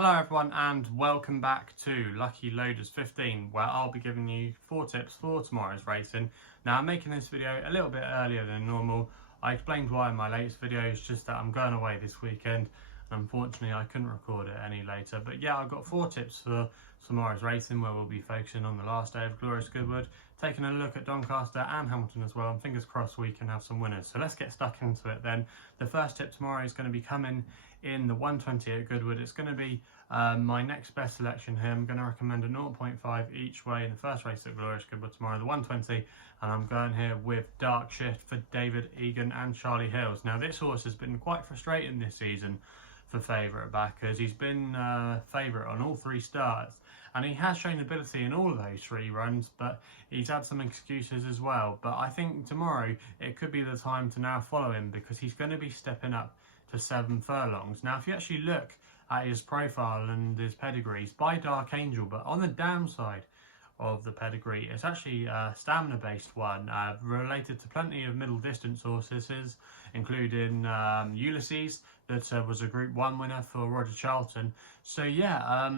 Hello everyone and welcome back to Lucky Loaders 15, where I'll be giving you 4 tips for tomorrow's racing. Now I'm making this video a little bit earlier than normal. I explained why in my latest video, it's just that I'm going away this weekend and unfortunately I couldn't record it any later. But yeah, I've got 4 tips for tomorrow's racing, where we'll be focusing on the last day of Glorious Goodwood, taking a look at Doncaster and Hamilton as well, and fingers crossed we can have some winners. So let's get stuck into it then. The first tip tomorrow is going to be coming in the 120 at Goodwood. It's going to be my next best selection here. I'm going to recommend a 0.5 each way in the first race at Glorious Goodwood tomorrow, the 120, and I'm going here with Dark Shift for David Egan and Charlie Hills. Now this horse has been quite frustrating this season for favourite backers. He's been favourite on all 3 starts, and he has shown ability in all of those 3 runs, but he's had some excuses as well. But I think tomorrow it could be the time to now follow him, because he's going to be stepping up to 7 furlongs. Now if you actually look at his profile and his pedigree, he's by Dark Angel, but on the downside of the pedigree, it's actually a stamina based one, related to plenty of middle distance horses, including Ulysses, that was a Group 1 winner for Roger Charlton. So yeah,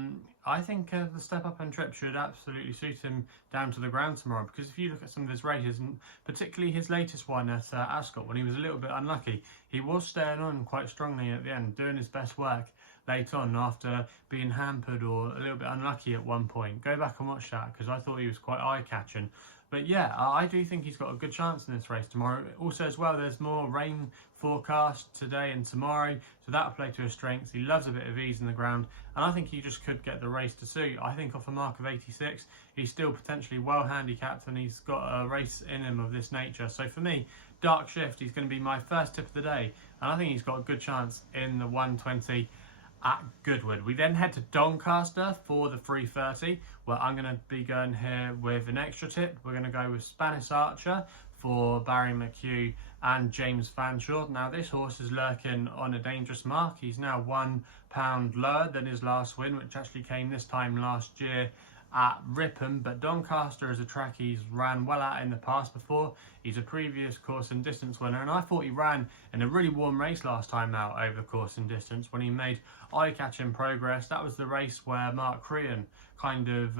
I think the step up and trip should absolutely suit him down to the ground tomorrow, because if you look at some of his races, and particularly his latest one at Ascot, when he was a little bit unlucky, he was staying on quite strongly at the end, doing his best work late on after being hampered or a little bit unlucky at one point. Go back and watch that, because I thought he was quite eye-catching. But yeah, I do think he's got a good chance in this race tomorrow. Also as well, there's more rain forecast today and tomorrow, so that'll play to his strengths. He loves a bit of ease in the ground, and I think he just could get the race to suit. I think off a mark of 86, he's still potentially well handicapped, and he's got a race in him of this nature. So for me, Dark Shift, he's going to be my first tip of the day, and I think he's got a good chance in the 120 at Goodwood. We then head to Doncaster for the 3:30, where I'm going to be going here with an extra tip. We're going to go with Spanish Archer for Barry McHugh and James Fanshawe. Now this horse is lurking on a dangerous mark. He's now £1 lower than his last win, which actually came this time last year at Ripon. But Doncaster is a track he's ran well at in the past before. He's a previous course and distance winner, and I thought he ran in a really warm race last time out over the course and distance when he made eye-catching progress. That was the race where Mark Crean kind of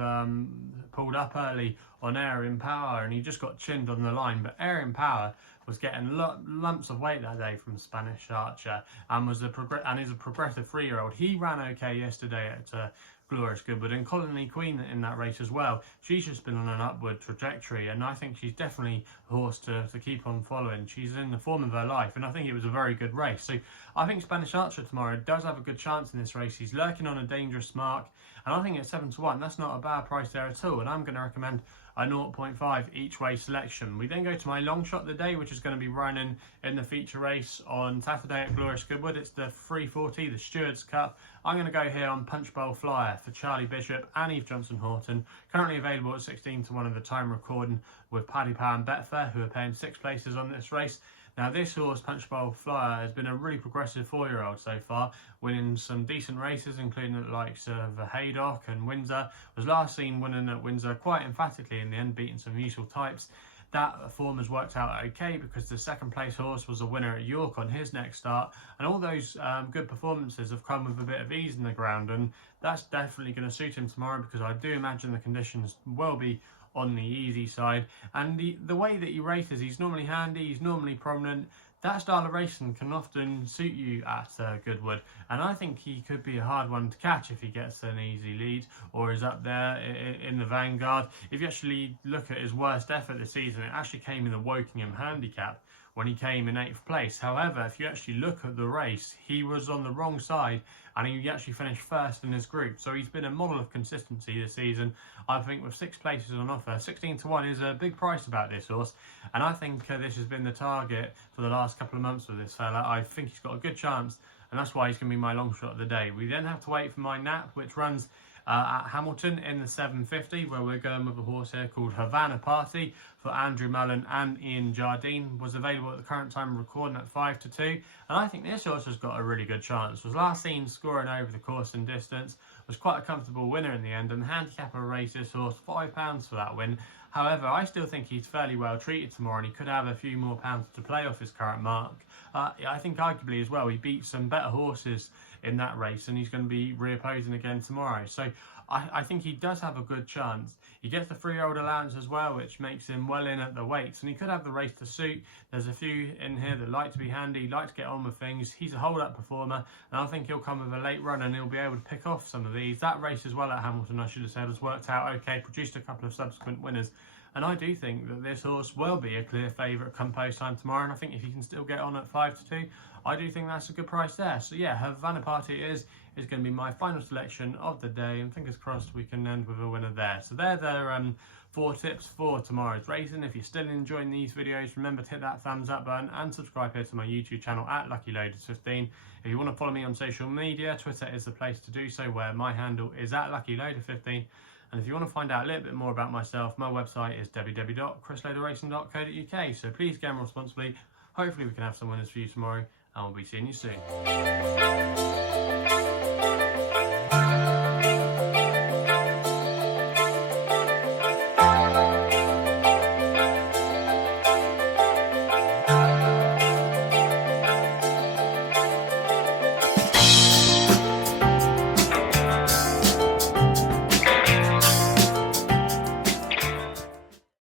pulled up early on Air in Power, and he just got chinned on the line. But Air in Power was getting lumps of weight that day from Spanish Archer, and is a progressive 3-year-old. He ran okay yesterday at Glorious Goodwood, and Colony Queen in that race as well. She's just been on an upward trajectory, and I think she's definitely a horse to keep on following. She's in the form of her life, and I think it was a very good race. So I think Spanish Archer tomorrow does have a good chance in this race. He's lurking on a dangerous mark, and I think at 7 to 1, that's not a bad price there at all, and I'm going to recommend a 0.5 each way selection. We then go to my long shot of the day, which is going to be running in the feature race on Saturday at Glorious Goodwood. It's the 340, the Stewards Cup. I'm going to go here on Punchbowl Flyer for Charlie Bishop and Eve Johnson Horton, currently available at 16 to 1 at the time recording, with Paddy and Betfair, who are paying 6 places on this race. Now this horse, Punchbowl Flyer, has been a really progressive 4-year-old so far, winning some decent races, including the likes of Haydock and Windsor. Was last seen winning at Windsor quite emphatically in the end, beating some useful types. That form has worked out okay, because the 2nd place horse was a winner at York on his next start, and all those good performances have come with a bit of ease in the ground, and that's definitely going to suit him tomorrow, because I do imagine the conditions will be on the easy side. And the way that he races, he's normally handy, he's normally prominent. That style of racing can often suit you at Goodwood, and I think he could be a hard one to catch if he gets an easy lead or is up there in the vanguard. If you actually look at his worst effort this season, it actually came in the Wokingham handicap when he came in 8th place. However, if you actually look at the race, he was on the wrong side, and he actually finished 1st in his group. So he's been a model of consistency this season. I think with 6 places on offer, 16 to 1 is a big price about this horse, and I think this has been the target for the last couple of months with this fella. I think he's got a good chance, and that's why he's going to be my long shot of the day. We then have to wait for my nap, which runs at Hamilton in the 750, where we're going with a horse here called Havana Party for Andrew Mullen and Ian Jardine. Was available at the current time of recording at 5 to 2, and I think this horse has got a really good chance. Was last seen scoring over the course and distance, was quite a comfortable winner in the end, and the handicapper raised this horse £5 for that win. However, I still think he's fairly well treated tomorrow, and he could have a few more pounds to play off his current mark. I think arguably as well, he beat some better horses in that race, and he's going to be reopposing again tomorrow. So I think he does have a good chance. He gets the 3-year-old allowance as well, which makes him well in at the weights, and he could have the race to suit. There's a few in here that like to be handy, like to get on with things. He's a hold-up performer, and I think he'll come with a late run and he'll be able to pick off some of these. That race as well at Hamilton, I should have said, has worked out okay, produced a couple of subsequent winners. And I do think that this horse will be a clear favourite come post time tomorrow. And I think if he can still get on at 5-2, I do think that's a good price there. So yeah, Havana Party is going to be my final selection of the day. And fingers crossed we can end with a winner there. So they're the 4 tips for tomorrow's racing. If you're still enjoying these videos, remember to hit that thumbs up button and subscribe here to my YouTube channel at LuckyLoaders15. If you want to follow me on social media, Twitter is the place to do so, where my handle is at LuckyLoader15. And if you want to find out a little bit more about myself, my website is www.chrisloaderracing.co.uk. So please gamble responsibly. Hopefully we can have some winners for you tomorrow, and we'll be seeing you soon.